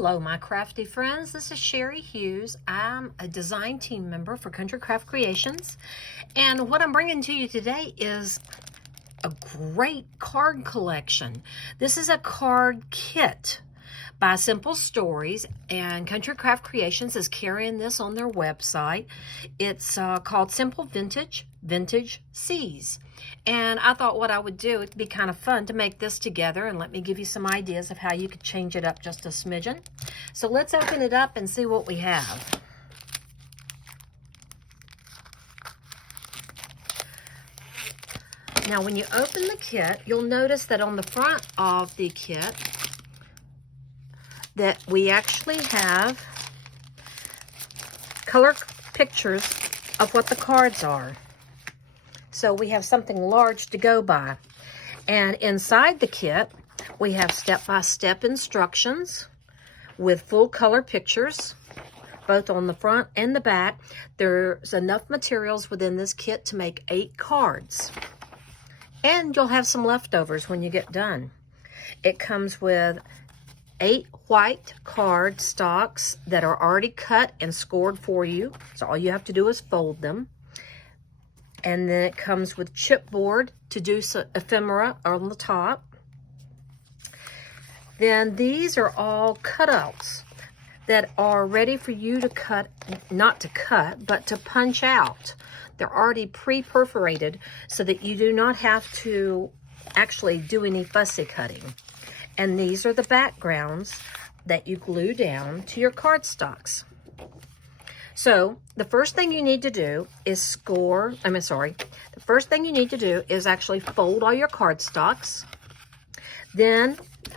Hello, my crafty friends. This is Sherry Hughes. I'm a design team member for Country Craft Creations. And what I'm bringing to you today is a great card collection. This is a card kit by Simple Stories, and Country Craft Creations is carrying this on their website. It's called Simple Vintage C's. And I thought what I would do, it'd be kind of fun to make this together, and let me give you some ideas of how you could change it up just a smidgen. So let's open it up and see what we have. Now when you open the kit, you'll notice that on the front of the kit that we actually have color pictures of what the cards are. So we have something large to go by. And inside the kit, we have step-by-step instructions with full color pictures, both on the front and the back. There's enough materials within this kit to make 8 cards. And you'll have some leftovers when you get done. It comes with 8 white card stocks that are already cut and scored for you. So all you have to do is fold them. And then it comes with chipboard to do some ephemera on the top. Then these are all cutouts that are ready for you to cut, not to cut, but to punch out. They're already pre-perforated so that you do not have to actually do any fussy cutting. And these are the backgrounds that you glue down to your cardstocks. So the first thing you need to do is the first thing you need to do is actually fold all your cardstocks. Then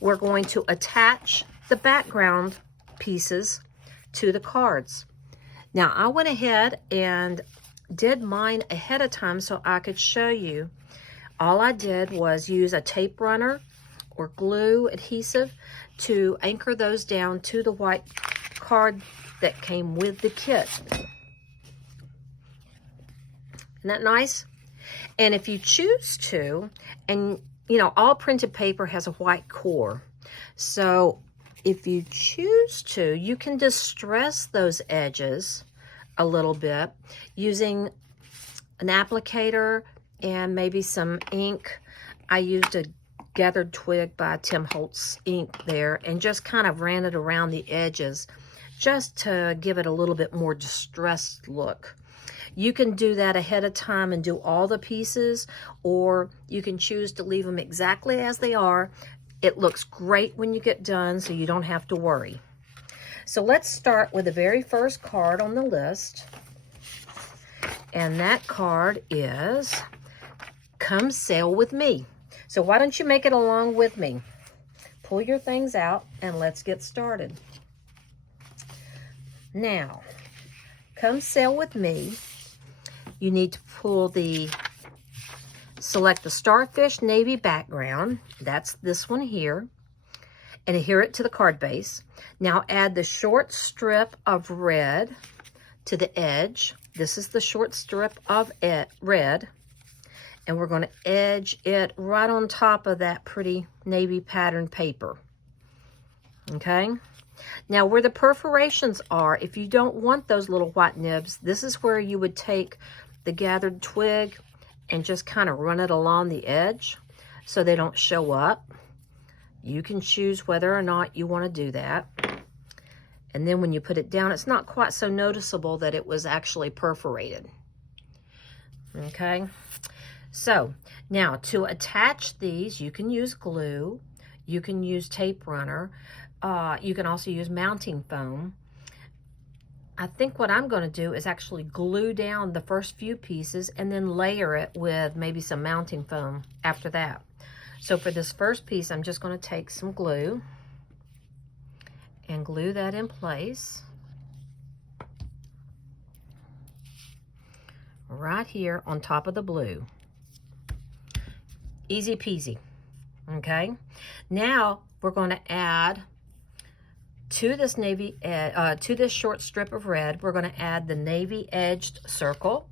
we're going to attach the background pieces to the cards. Now I went ahead and did mine ahead of time so I could show you. All I did was use a tape runner or glue adhesive to anchor those down to the white card that came with the kit. Isn't that nice? And if you choose to, and you know, all printed paper has a white core. So if you choose to, you can distress those edges a little bit using an applicator and maybe some ink. I used a Gathered Twig by Tim Holtz ink there and just kind of ran it around the edges just to give it a little bit more distressed look. You can do that ahead of time and do all the pieces, or you can choose to leave them exactly as they are. It looks great when you get done, so you don't have to worry. So let's start with the very first card on the list. And that card is Come Sail With Me. So why don't you make it along with me? Pull your things out and let's get started. Now, Come Sail With Me, you need to select the Starfish Navy background. That's this one here. And adhere it to the card base. Now add the short strip of red to the edge. This is the short strip of red. And we're going to edge it right on top of that pretty navy pattern paper. Okay? Now where the perforations are, if you don't want those little white nibs, this is where you would take the Gathered Twig and just kind of run it along the edge so they don't show up. You can choose whether or not you want to do that. And then when you put it down, it's not quite so noticeable that it was actually perforated. Okay? So now to attach these, you can use glue, you can use tape runner, you can also use mounting foam. I think what I'm going to do is actually glue down the first few pieces and then layer it with maybe some mounting foam after that. So for this first piece, I'm just going to take some glue and glue that in place right here on top of the blue. Easy peasy. Okay, now we're going to add to this to this short strip of red, we're going to add the navy edged circle.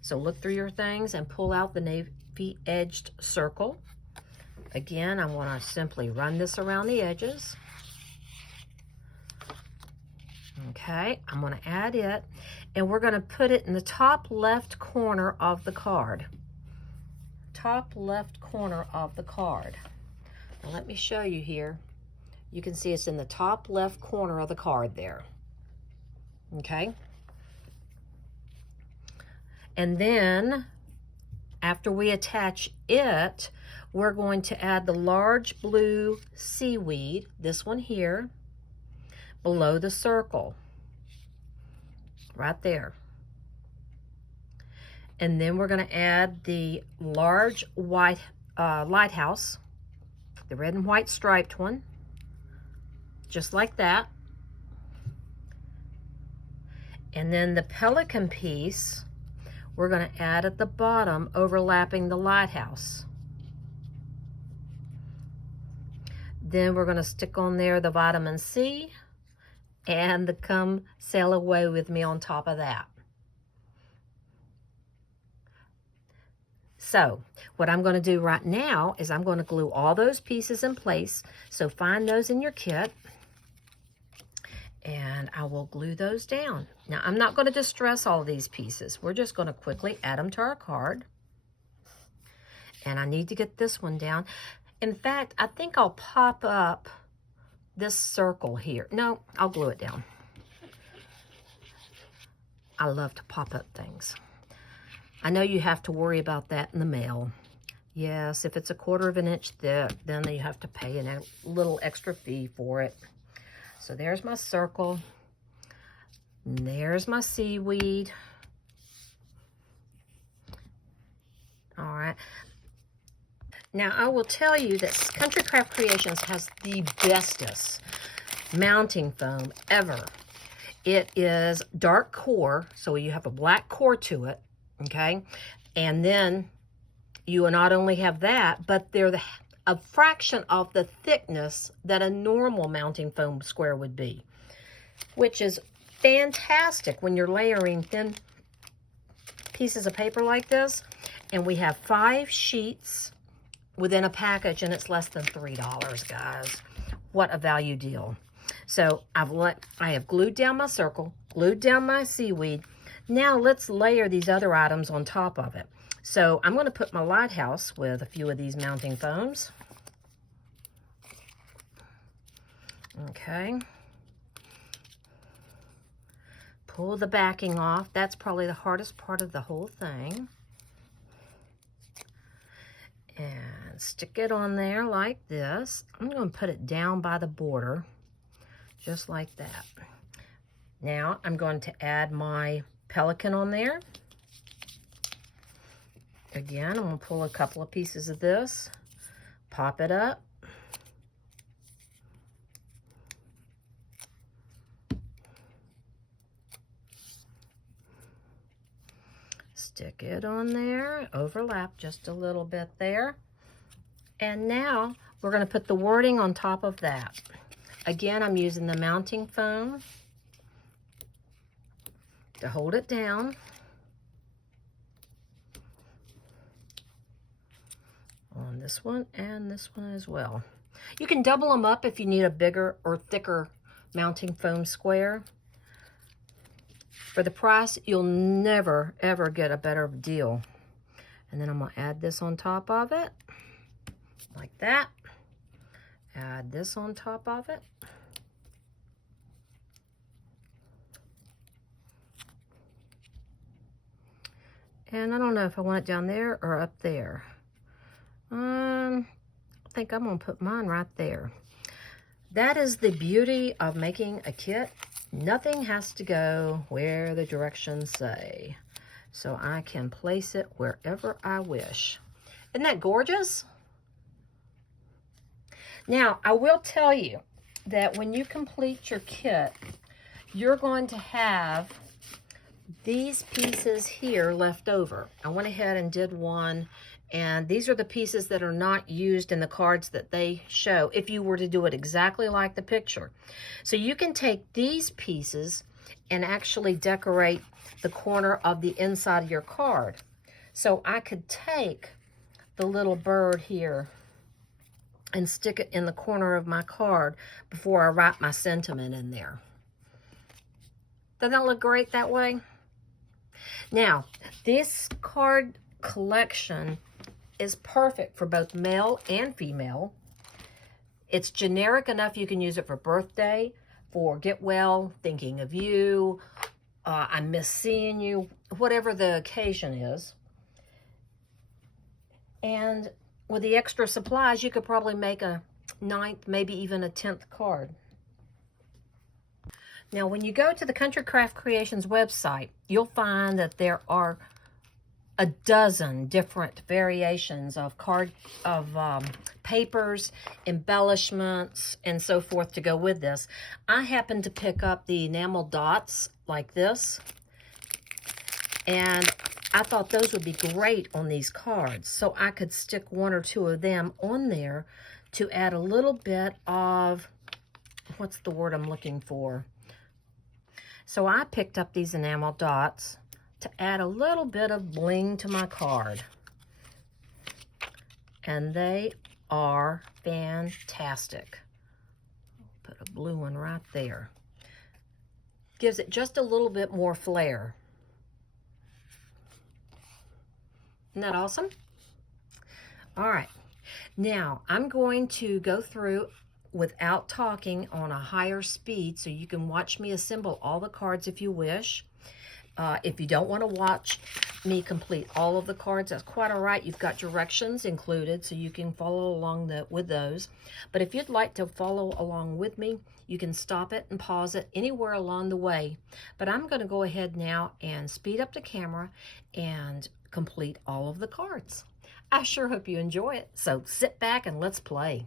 So look through your things and pull out the navy edged circle. Again, I want to simply run this around the edges. Okay, I'm going to add it, and we're going to put it in the top left corner of the card. Top left corner of the card. Now let me show you here. You can see it's in the top left corner of the card there. Okay. And then after we attach it, we're going to add the large blue seaweed, this one here, below the circle, right there. And then we're going to add the large white lighthouse, the red and white striped one, just like that. And then the pelican piece, we're going to add at the bottom, overlapping the lighthouse. Then we're going to stick on there the vitamin C and the Come Sail Away With Me on top of that. So what I'm going to do right now is I'm going to glue all those pieces in place. So find those in your kit, and I will glue those down. Now I'm not going to distress all of these pieces. We're just going to quickly add them to our card. And I need to get this one down. In fact, I think I'll pop up this circle here. No, I'll glue it down. I love to pop up things. I know you have to worry about that in the mail. Yes, if it's a 1/4 of an inch thick, then you have to pay a little extra fee for it. So there's my circle. And there's my seaweed. All right. Now, I will tell you that Country Craft Creations has the bestest mounting foam ever. It is dark core, so you have a black core to it, okay? And then you will not only have that, but they're a fraction of the thickness that a normal mounting foam square would be, which is fantastic when you're layering thin pieces of paper like this. And we have 5 sheets within a package, and it's less than $3, guys. What a value deal. So I have glued down my circle, glued down my seaweed. Now let's layer these other items on top of it. So I'm going to put my lighthouse with a few of these mounting foams. Okay. Pull the backing off. That's probably the hardest part of the whole thing. And stick it on there like this. I'm going to put it down by the border, just like that. Now I'm going to add my pelican on there. Again, I'm going to pull a couple of pieces of this, pop it up. Stick it on there, overlap just a little bit there. And now we're going to put the wording on top of that. Again, I'm using the mounting foam to hold it down. On this one and this one as well. You can double them up if you need a bigger or thicker mounting foam square. For the price, you'll never, ever get a better deal. And then I'm going to add this on top of it, like that. Add this on top of it. And I don't know if I want it down there or up there. I think I'm going to put mine right there. That is the beauty of making a kit. Nothing has to go where the directions say. So I can place it wherever I wish. Isn't that gorgeous? Now, I will tell you that when you complete your kit, you're going to have these pieces here left over. I went ahead and did one, and these are the pieces that are not used in the cards that they show if you were to do it exactly like the picture. So you can take these pieces and actually decorate the corner of the inside of your card. So I could take the little bird here and stick it in the corner of my card before I write my sentiment in there. Doesn't that look great that way? Now, this card collection is perfect for both male and female. It's generic enough you can use it for birthday, for get well, thinking of you, I miss seeing you, whatever the occasion is. And with the extra supplies, you could probably make a 9th, maybe even a 10th card. Now, when you go to the Country Craft Creations website, you'll find that there are a dozen different variations of papers, embellishments, and so forth to go with this. I happened to pick up the enamel dots like this, and I thought those would be great on these cards, so I could stick 1 or 2 of them on there to add a little bit of, what's the word I'm looking for? So I picked up these enamel dots to add a little bit of bling to my card. And they are fantastic. Put a blue one right there. Gives it just a little bit more flair. Isn't that awesome? All right. Now, I'm going to go through without talking on a higher speed so you can watch me assemble all the cards if you wish. If you don't want to watch me complete all of the cards, that's quite all right. You've got directions included, so you can follow along with those. But if you'd like to follow along with me, you can stop it and pause it anywhere along the way. But I'm going to go ahead now and speed up the camera and complete all of the cards. I sure hope you enjoy it. So sit back and let's play.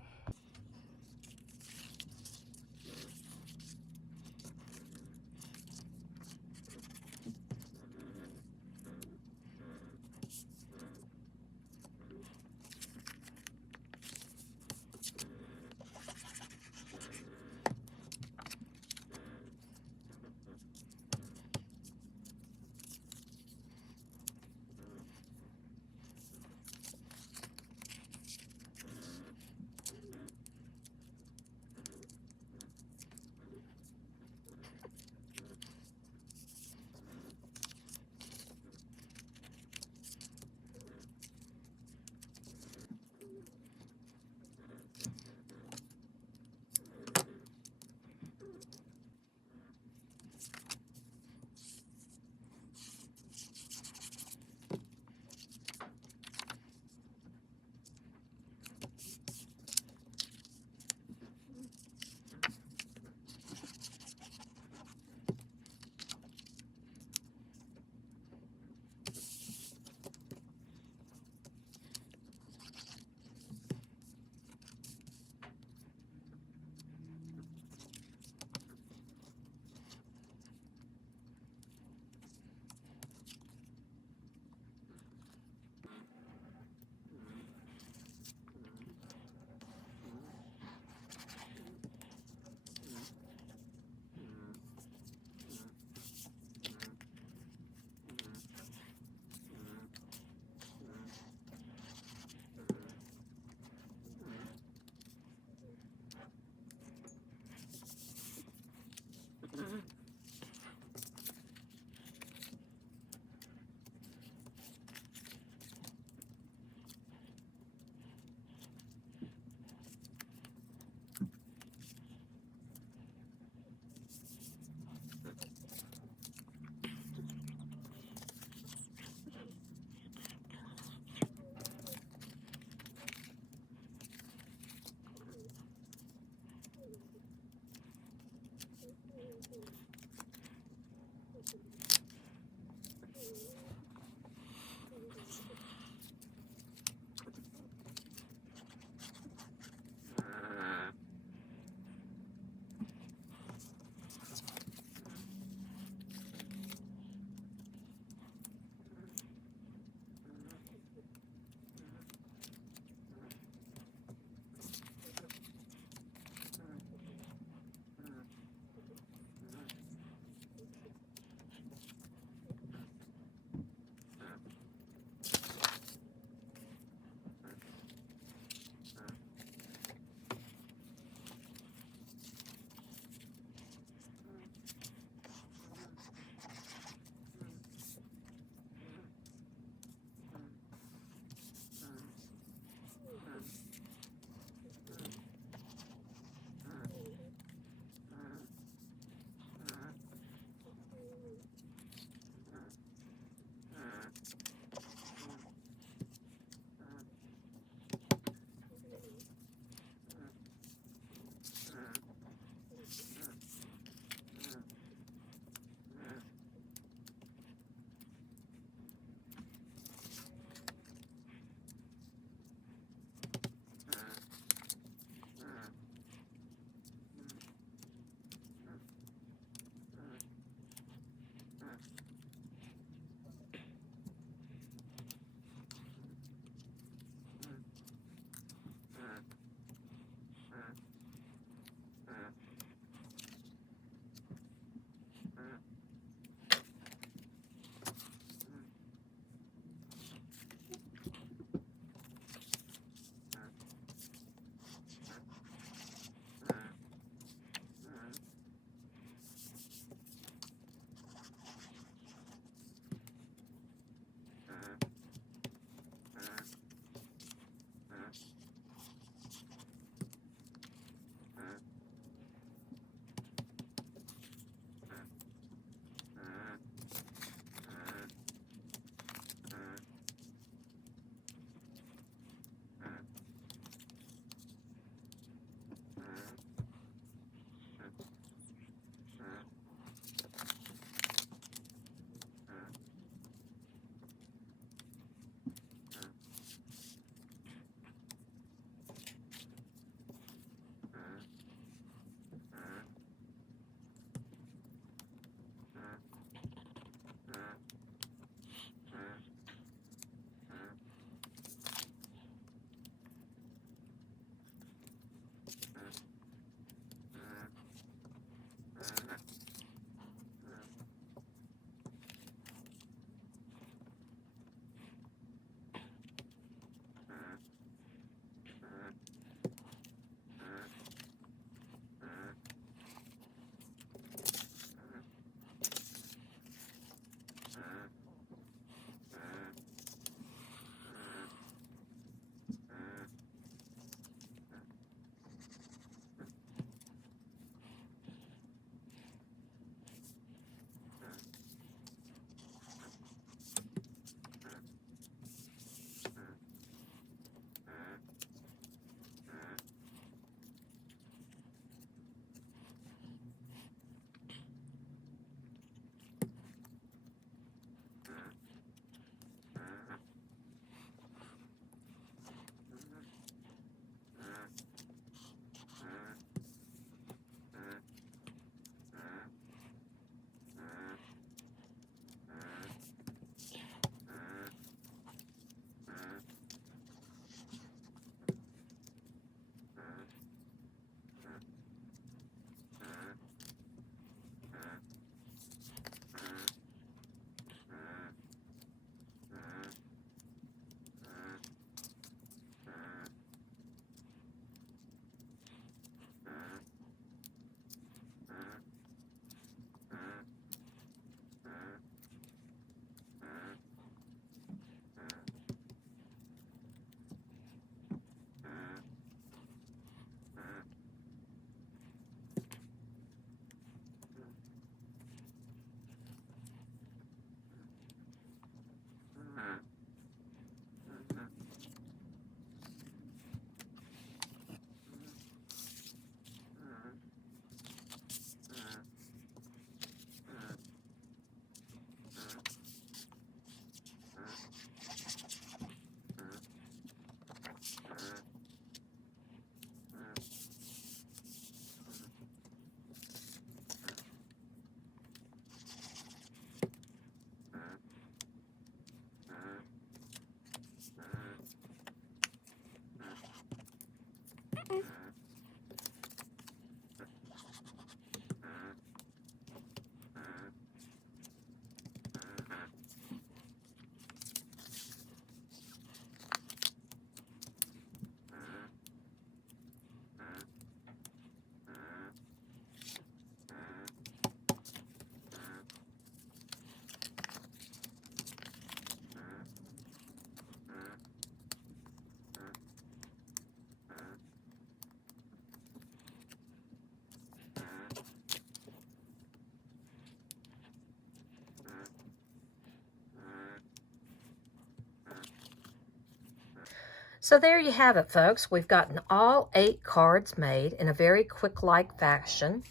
So there you have it, folks. We've gotten all 8 cards made in a very quick-like fashion.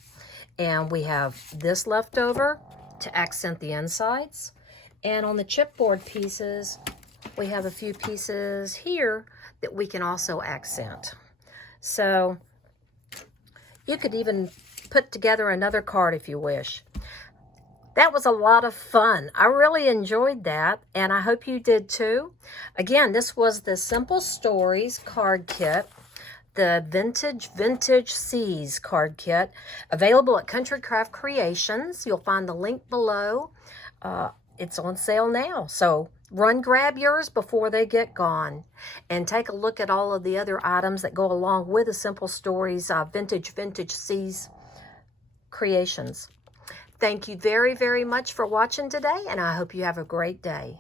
And we have this left over to accent the insides. And on the chipboard pieces, we have a few pieces here that we can also accent. So you could even put together another card if you wish. That was a lot of fun. I really enjoyed that, and I hope you did too. Again, this was the Simple Stories card kit, the Vintage Seas card kit, available at Country Craft Creations. You'll find the link below. It's on sale now, so run grab yours before they get gone. And take a look at all of the other items that go along with the Simple Stories Vintage Seas Creations. Thank you very, very much for watching today, and I hope you have a great day.